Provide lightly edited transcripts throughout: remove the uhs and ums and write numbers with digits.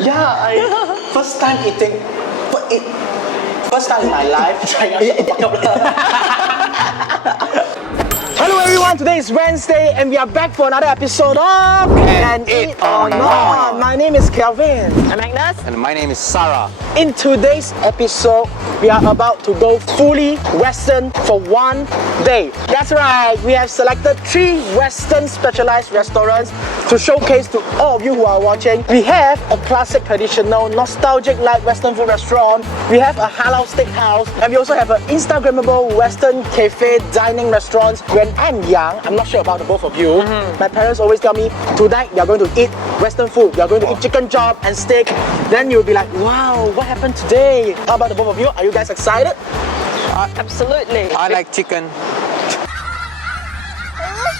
Yeah, first time eating, first time in my life trying Hello everyone, today is Wednesday and we are back for another episode of Can Eat or Not. My name is Kelvin. I'm Agnes. And my name is Sarah. In today's episode, we are about to go fully Western for one day. That's right, we have selected 3 Western specialized restaurants to showcase to all of you who are watching. We have a classic, traditional, nostalgic like Western food restaurant. We have a halal steakhouse, and we also have an Instagrammable Western cafe dining restaurant. When I'm young, I'm not sure about the both of you. My parents always tell me, tonight we are going to eat Western food. We are going to eat chicken chop and steak. Then you'll be like, wow, what happened today? How about the both of you? Are you guys excited? Absolutely. I like chicken. Look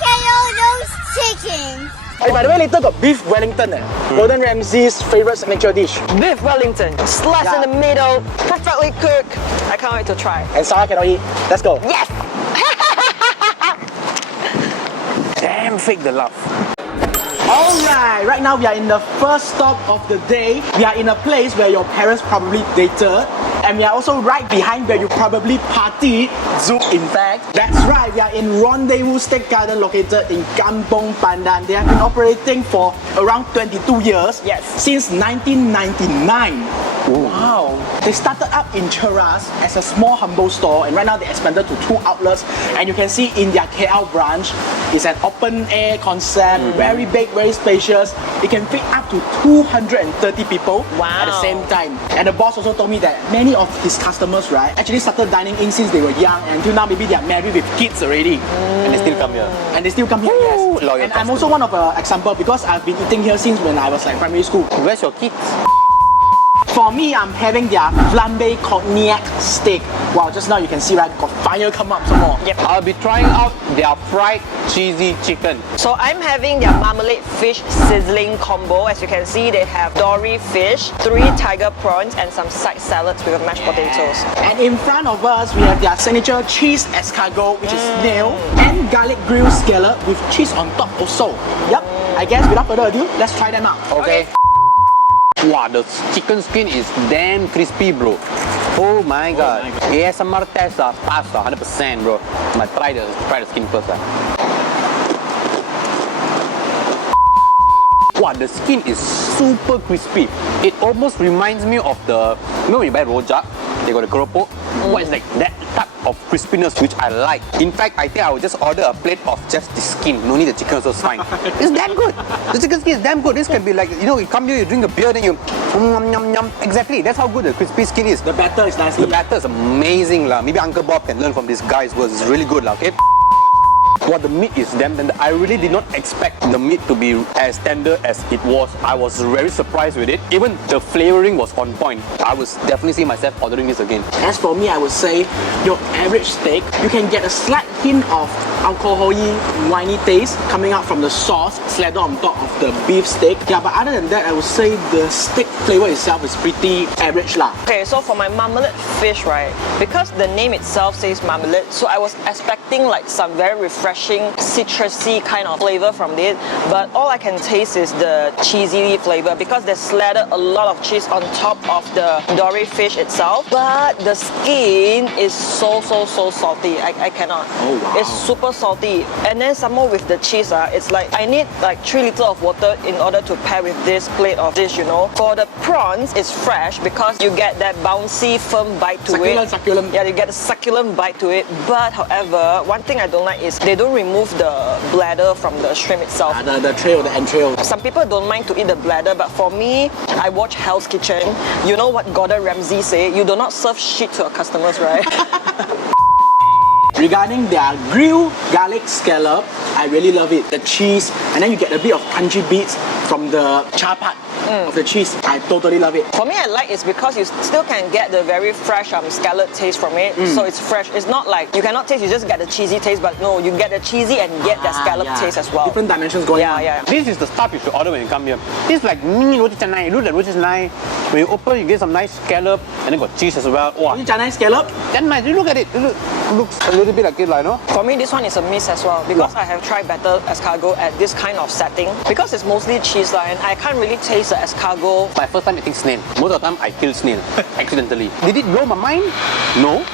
at all those chickens. Hey, by the way, later got beef Wellington. Gordon Ramsay's favorite signature dish. Beef Wellington, sliced in the middle, perfectly cooked. I can't wait to try. And Sarah cannot eat. Let's go. Yes! Damn fake the laugh. Alright, right now we are in the first stop of the day. We are in a place where your parents probably dated. And we are also right behind where you probably partied, Zoom in fact. That's right, we are in Rendezvous Steak Garden located in Kampung, Pandan. They have been operating for around 22 years. Yes. Since 1999. Ooh. Wow. They started up in Cheras as a small humble store, and right now they expanded to 2 outlets. And you can see in their KL branch, it's an open air concept, very big, very spacious. It can fit up to 230 people at the same time. And the boss also told me that many of his customers, right, actually started dining in since they were young, and until now maybe they are married with kids already. And they still come here. And they still come here, yes. Loyal And I'm also one of an example because I've been eating here since when I was like primary school. Where's your kids? For me, I'm having their flambe cognac steak. Wow, just now you can see, right, got fire come up some more. Yep. I'll be trying out their fried cheesy chicken. So I'm having their marmalade fish sizzling combo. As you can see, they have dory fish, 3 tiger prawns, and some side salads with mashed potatoes. And in front of us, we have their signature cheese escargot, which is snail, and garlic grilled scallop with cheese on top also. Yep, I guess without further ado, let's try them out. Okay. Wow, the chicken skin is damn crispy, bro. Oh my god. ASMR test pass 100%, bro. I try the skin first. Wow, the skin is super crispy. It almost reminds me of the, you know when you buy rojak, they got the keropok. What is like that type of crispiness which I like. In fact, I think I would just order a plate of just the skin. No need the chicken, also fine. It's damn good. The chicken skin is damn good. This can be like, you know, you come here, you drink a beer, then you yum yum yum. Exactly, that's how good the crispy skin is. The batter is nicely. The batter is amazing lah. Maybe Uncle Bob can learn from this guy's words. It's really good lah. Okay. What the meat is damn tender. I really did not expect the meat to be as tender as it was. I was very surprised with it. Even the flavoring was on point. I would definitely see myself ordering this again. As for me, I would say your average steak, you can get a slight hint of alcohol-y, winey taste coming out from the sauce slathered on top of the beef steak. Yeah, but other than that, I would say the steak flavor itself is pretty average lah. Okay, so for my marmalade fish, right, because the name itself says marmalade, so I was expecting like some very refreshing, citrusy kind of flavor from it, but all I can taste is the cheesy flavor because they slathered a lot of cheese on top of the dory fish itself, but the skin is so salty. I cannot. Oh, wow. It's super salty, and then some more with the cheese, it's like I need like 3 liters of water in order to pair with this plate of dish, you know. For the prawns, it's fresh because you get that bouncy, firm bite to it. Succulent. Yeah, you get a succulent bite to it. But however, one thing I don't like is they don't remove the bladder from the shrimp itself. The entrail. Some people don't mind to eat the bladder, but for me, I watch Hell's Kitchen. You know what Gordon Ramsay say? You do not serve shit to your customers, right? Regarding their grilled garlic scallop, I really love it. The cheese, and then you get a bit of crunchy bits from the char part of the cheese. I totally love it. For me, I like it's because you still can get the very fresh scallop taste from it. So it's fresh. It's not like you cannot taste, you just get the cheesy taste, but no, you get the cheesy and get the scallop taste as well. Different dimensions going on. Yeah. This is the stuff you should order when you come here. This is like mini roti canai. You look at roti canai. When you open, you get some nice scallop and then got cheese as well. Wow. Roti canai scallop? That nice. You look at it. You look. looks a little bit like it, like, no? For me, this one is a miss as well because I have tried better escargot at this kind of setting because it's mostly cheese and I can't really taste the escargot. My first time eating snail. Most of the time I kill snail accidentally. Did it blow my mind? No.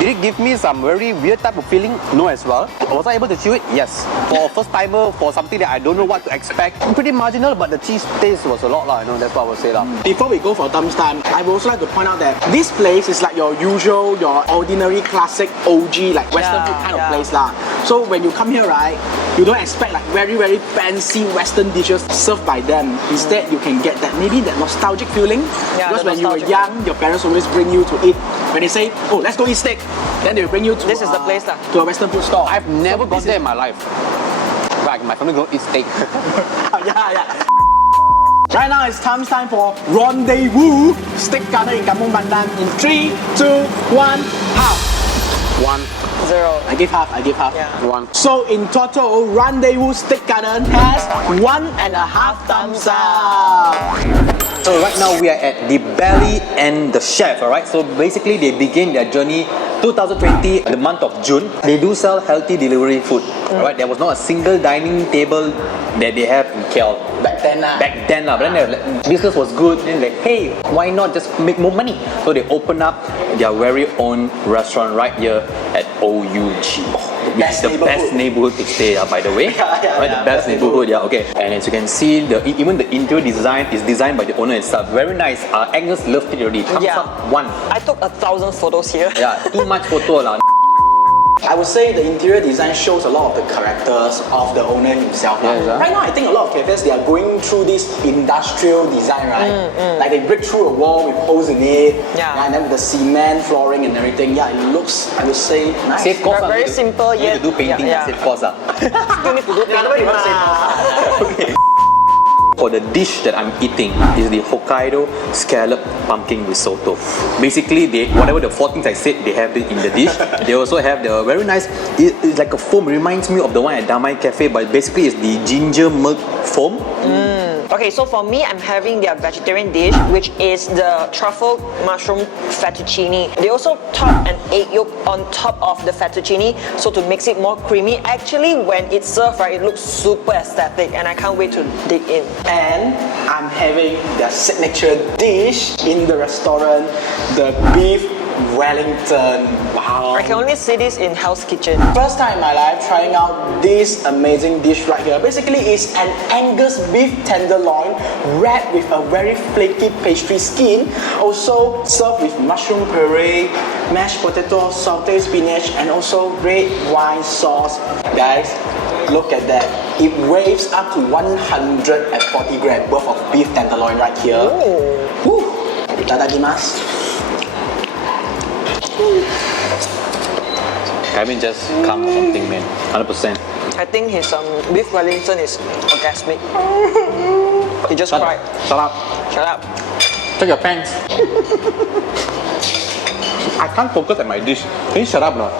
Did it give me some very weird type of feeling? No as well. Was I able to chew it? Yes. For a first timer, for something that I don't know what to expect, pretty marginal, but the cheese taste was a lot, you know, that's what I would say. Before we go for thumbs time, I would also like to point out that this place is like your usual, your ordinary classic OG, like Western food kind of place lah. So when you come here, right, you don't expect like very, very fancy Western dishes served by them. Instead, you can get that maybe that nostalgic feeling. Because when you were young, your parents always bring you to eat. When they say, oh, let's go eat steak, then they will bring you to This is the place to a Western food store. I've never gone there in my life. Right, my family don't eat steak. yeah. Right now it's time for Rendezvous Steak Garden in Kampung Pandan in 3, 2, 1, half. 1, 0. I give half. Yeah. 1. So in total, Rendezvous Steak Garden has 1.5 thumbs up. So right now we are at the Belly and the Chef, alright? So basically they begin their journey 2020, the month of June. They do sell healthy delivery food, alright? There was not a single dining table that they have in KL. Back then But then like, business was good, then like, hey, why not just make more money? So they opened up their very own restaurant right here at OUG. Which is the best neighborhood to stay, by the way. The best neighborhood, okay. And as you can see, even the interior design is designed by the owner itself. Very nice. Agnes loved it already. Thumbs up 1. I took 1,000 photos here. Yeah, too much photo lah. I would say the interior design shows a lot of the characters of the owner himself. Right now, I think a lot of cafes, they are going through this industrial design, right? Like they break through a wall with holes in it, and then with the cement flooring and everything. Yeah, it looks, I would say, nice. Save cost. Very simple, yet. You need to do painting, save cost. Still need to do painting. Okay. For the dish that I'm eating is the Hokkaido scallop pumpkin risotto. Basically, whatever the 4 things I said, they have it in the dish. They also have the very nice, it's like a foam, reminds me of the one at Damai Cafe, but basically it's the ginger milk foam. Okay, so for me, I'm having their vegetarian dish, which is the truffle mushroom fettuccine. They also top an egg yolk on top of the fettuccine, so to mix it more creamy. Actually, when it's served, right, it looks super aesthetic, and I can't wait to dig in. And I'm having their signature dish in the restaurant, the beef Wellington. Wow. I can only see this in Hell's Kitchen. First time in my life trying out this amazing dish right here. Basically, it's an Angus beef tenderloin wrapped with a very flaky pastry skin. Also served with mushroom puree, mashed potato, sauteed spinach, and also red wine sauce. Guys, look at that. It weighs up to 140 grams worth of beef tenderloin right here. Woo! Itadakimasu. Kevin just come or something, man. 100%. I think his beef Wellington is orgasmic. He just cried. Shut up. Shut up. Check your pants. I can't focus at my dish. Can you shut up now?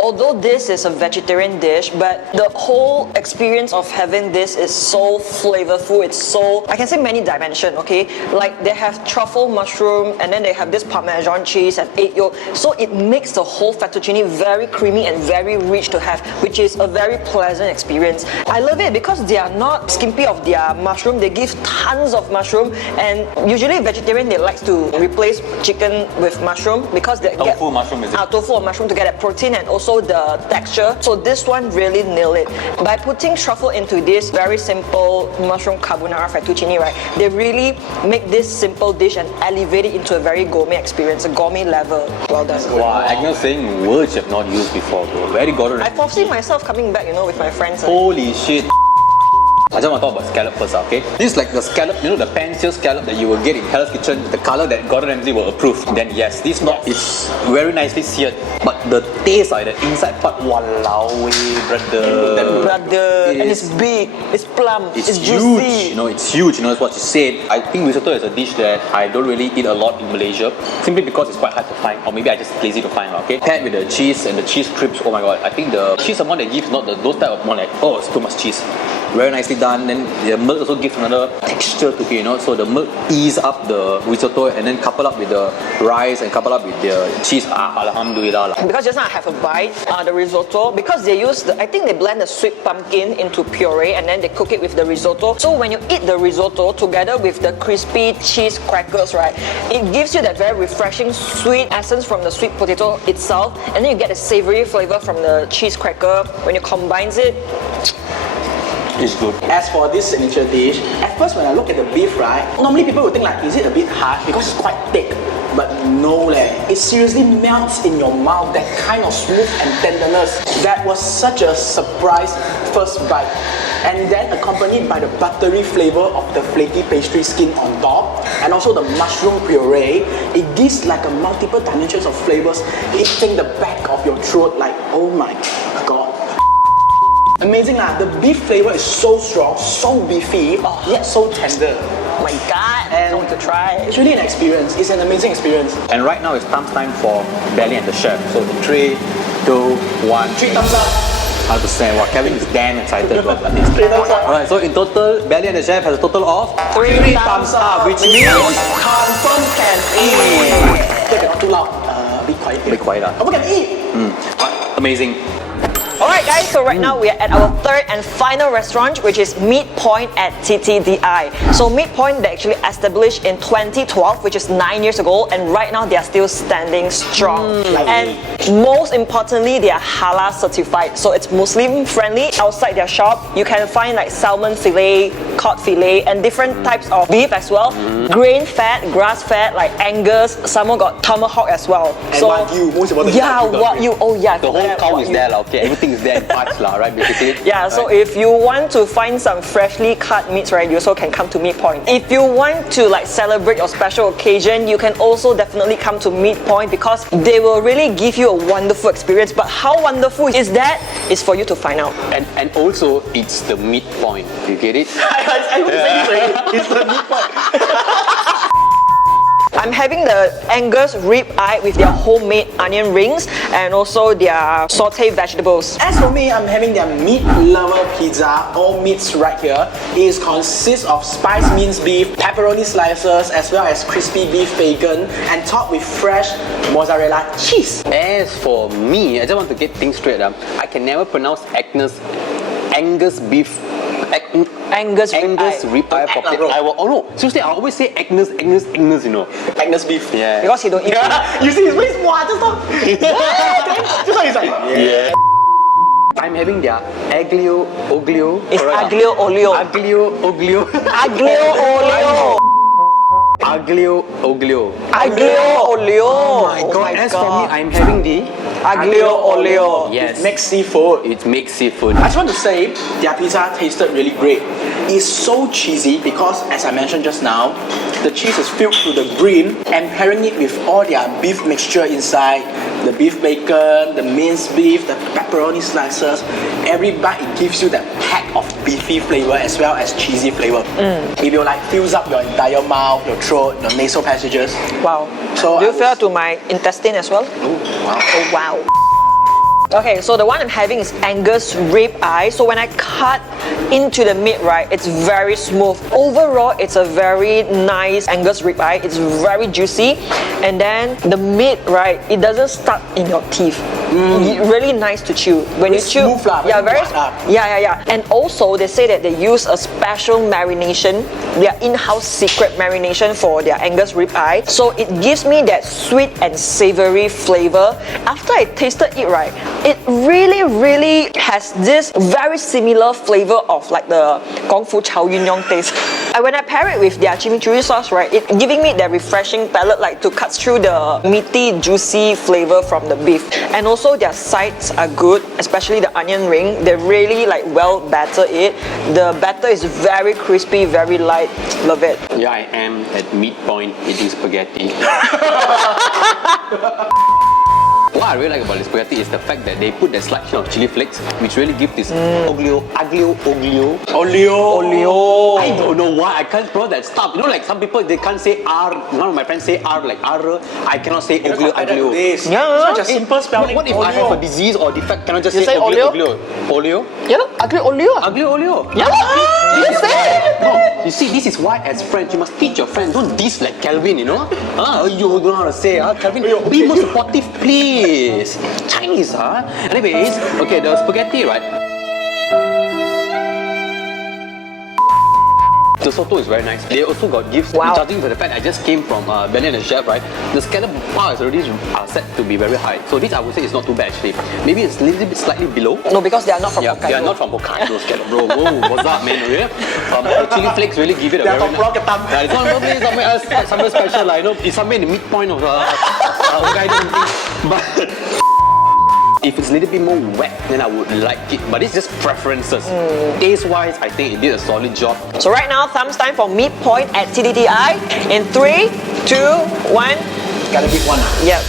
Although this is a vegetarian dish, but the whole experience of having this is so flavorful. It's so, I can say many dimension, okay? Like they have truffle mushroom and then they have this Parmesan cheese and egg yolk. So it makes the whole fettuccine very creamy and very rich to have, which is a very pleasant experience. I love it because they are not skimpy of their mushroom. They give tons of mushroom, and usually vegetarian, they like to replace chicken with mushroom because they get mushroom, is it? tofu or mushroom to get a protein and also the texture. So this one really nailed it. By putting truffle into this very simple mushroom carbonara fettuccine, right, they really make this simple dish and elevate it into a very gourmet experience, a gourmet level. Well done. Wow, Agnes saying words you have not used before, bro. Very Gordon. I foresee myself coming back, with my friends. Holy shit. I just want to talk about scallop first, okay? This is like the scallop, the pan-seared scallop that you will get in Hell's Kitchen, the color that Gordon Ramsay will approve. Then yes, this not, it's very nicely seared, but the taste, the inside part, walao brother. And it's big, it's plump, it's huge, juicy. It's huge, that's what she said. I think risotto is a dish that I don't really eat a lot in Malaysia, simply because it's quite hard to find, or maybe I just lazy to find, okay? Paired with the cheese and the cheese strips, oh my god, I think the cheese amount they give is not those type of more like, oh, it's too much cheese. Very nicely done. Then the milk also gives another texture to it, So the milk ease up the risotto and then couple up with the rice and couple up with the cheese. Alhamdulillah. Because just now I have a bite, the risotto, because they use I think they blend the sweet pumpkin into puree and then they cook it with the risotto. So when you eat the risotto together with the crispy cheese crackers, right, it gives you that very refreshing sweet essence from the sweet potato itself, and then you get the savory flavor from the cheese cracker. When you combine it, It's good. As for this signature dish, at first when I look at the beef, right, normally people would think like, is it a bit hard because it's quite thick? But no it seriously melts in your mouth, that kind of smooth and tenderness. That was such a surprise first bite. And then accompanied by the buttery flavor of the flaky pastry skin on top, and also the mushroom puree, it gives like a multiple dimensions of flavors hitting the back of your throat like, oh my god. Amazing lah, the beef flavor is so strong, so beefy, yet so tender. oh my god, I want to try. It's really an experience, it's an amazing experience. And right now it's time for Belly and the Chef. So 3, 2, 1. 3 thumbs up. 100%. Wow, Kevin is damn excited about this. 3 thumbs up. Alright, so in total, Belly and the Chef has a total of 3 thumbs up, which means confirm can eat. Okay, not too loud. Be quiet. Be quiet lah. Confirm can eat. Amazing. Alright guys, so right now we are at our third and final restaurant, which is Midpoint at TTDI. So Midpoint, they actually established in 2012, which is 9 years ago, and right now they are still standing strong. And most importantly, they are halal certified, so it's Muslim friendly. Outside their shop, you can find like salmon fillet, cod fillet, and different types of beef as well. Grain fed, grass fed, like Angus, some more got tomahawk as well. And Wagyu, most important. Yeah, Wagyu, oh yeah. The whole cow is there, okay? Everything is there in parts, right? Basically. Yeah, so if you want to find some freshly cut meats, right, you also can come to Midpoint. If you want to like celebrate your special occasion, you can also definitely come to Midpoint because they will really give you a wonderful experience. But how wonderful is that? Is for you to find out. And also, it's the midpoint. You get it? I would say this already. It's the Midpoint. I'm having the Angus rib eye with their homemade onion rings and also their sauteed vegetables. As for me, I'm having their meat lover pizza, all meats right here. It consists of spiced minced beef, pepperoni slices, as well as crispy beef bacon, and topped with fresh mozzarella cheese. As for me, I just want to get things straight up. I can never pronounce Angus beef. Angus rib eye properly. Seriously, I always say Agnes, you know. Agnes beef. Yeah. because you don't eat beef. You see his face? Wow, just now. Just now he's like, yeah. I'm having their aglio oglio. It's aglio olio. Aglio oglio. Aglio olio. Aglio oglio. Aglio olio. Oh my god. As for me, I'm having the Aglio olio. Yes. Mixed seafood. It's mixed seafood. I just want to say, their pizza tasted really great. It's so cheesy because, as I mentioned just now, the cheese is filled to the brim, and pairing it with all their beef mixture inside, the beef bacon, the minced beef, the pepperoni slices, every bite it gives you that pack of beefy flavor as well as cheesy flavor. It will like fills up your entire mouth, your throat, the nasal passages. Wow. So Do you I feel was- to my intestine as well? Oh wow. Okay, so the one I'm having is Angus rib eye. So when I cut into the meat, right, it's very smooth. Overall, it's a very nice Angus rib eye. It's very juicy. And then the meat, right, it doesn't stuck in your teeth. Really nice to chew. When you chew, smooth lah, yeah, very very, hard lah. yeah. And also, they say that they use a special marination, their in-house secret marination for their Angus rib eye. So it gives me that sweet and savory flavor. After I tasted it, right, it really has this very similar flavor of like the Kung Fu Chow Yun Yong taste. And when I pair it with their chimichurri sauce, right, it giving me that refreshing palate, like to cut through the meaty, juicy flavor from the beef. And also their sides are good, especially the onion ring. They really like well batter it. The batter is very crispy, very light. Love it. Yeah, I am at midpoint eating spaghetti. Wow, What I really like about the spaghetti is the fact that they put that selection of chili flakes, which really give this olio. I don't know why I can't pronounce that stuff. You know, like some people they can't say R. One of my friends say R like R. I cannot say oglio. Yeah, such a simple spelling. What if I have a disease or defect? Can I just You say oglio? olio? Olio? Yeah, aglio olio. Aglio olio. Yeah, you say. No, you see, this is why as friends you must teach your friends. Don't diss like Calvin, you know? You don't know how to say, Calvin. Be more supportive, please. Chinese, Anyways, okay, the spaghetti, right? The soto is very nice. They also got gifts. Wow. Judging by the fact I just came from Belly and the Chef, right? The scallop bar is already set to be very high. So this I would say is not too bad actually. Maybe it's a little bit slightly below. No, because they are not from Yeah, Hokkaido. they are not from Hokkaido, scallop bro. Whoa, what's up, man? Okay? The chili flakes really give it a They are very from Pulau Ketam. It's not probably somewhere special, like, you know, it's somewhere in the midpoint of Hokkaido. But if it's a little bit more wet, then I would like it. But it's just preferences. Taste-wise, I think it did a solid job. So right now, thumbs time for Midpoint at TTDI. In 3, 2, 1. Gotta give one. Yep,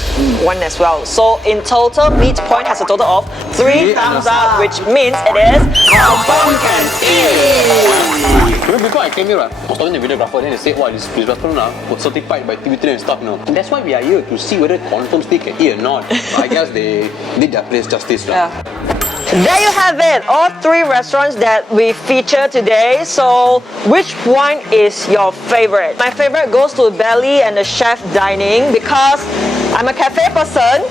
one as well. So in total, Midpoint has a total of 3 thumbs up, which means it is Kampung can eat. Before I came here, I was talking to the videographer, then they said, wow, this restaurant was certified by TTDI and stuff now. And that's why we are here, to see whether confirm still can eat or not. But I guess they did their place justice. Yeah. There you have it, all 3 restaurants that we feature today. So, which one is your favorite? My favorite goes to Belly and the Chef Dining because I'm a cafe person.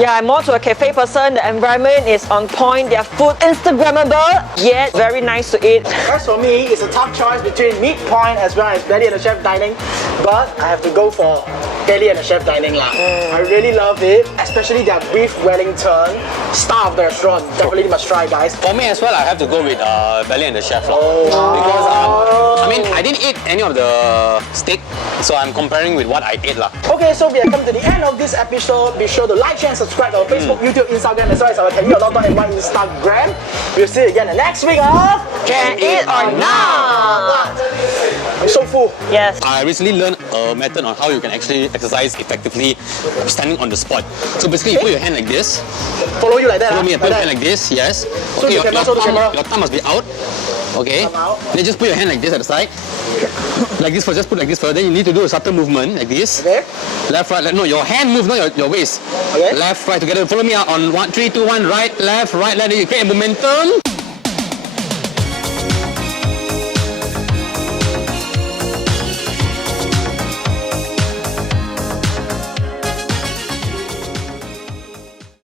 Yeah, I'm more to a cafe person. The environment is on point. Their food Instagrammable, yet very nice to eat. As for me, it's a tough choice between Midpoint as well as Belly and the Chef Dining, but I have to go for Belly and the Chef Dining lah. I really love it, especially their beef Wellington, star of the restaurant. Definitely must try, guys. For me as well, I have to go with Belly and the Chef lah. Because I mean, I didn't eat any of the steak, so I'm comparing with what I ate lah. Okay, so we have come to the end of this episode. Be sure to like, share, and subscribe to our Facebook, YouTube, Instagram, as well as our TTDI Instagram. We'll see you again the next week of Can Eat or Not? I'm so full. Yes. I recently learned a method on how you can actually exercise effectively standing on the spot. So basically, you put your hand like this. Follow you like that. Follow me, Like put your that. hand like this, yes. So the camera, show the camera. Your thumb must be out. Okay. Thumb out. Then just put your hand like this at the side. Like this first, just put like this first. Then you need to do a subtle movement like this. Okay. Left, right, left. No, your hand moves, not your waist. Okay. Left, right together. Follow me out on 1, 3, 2, 1. Right, left, right, left. Then you create a momentum.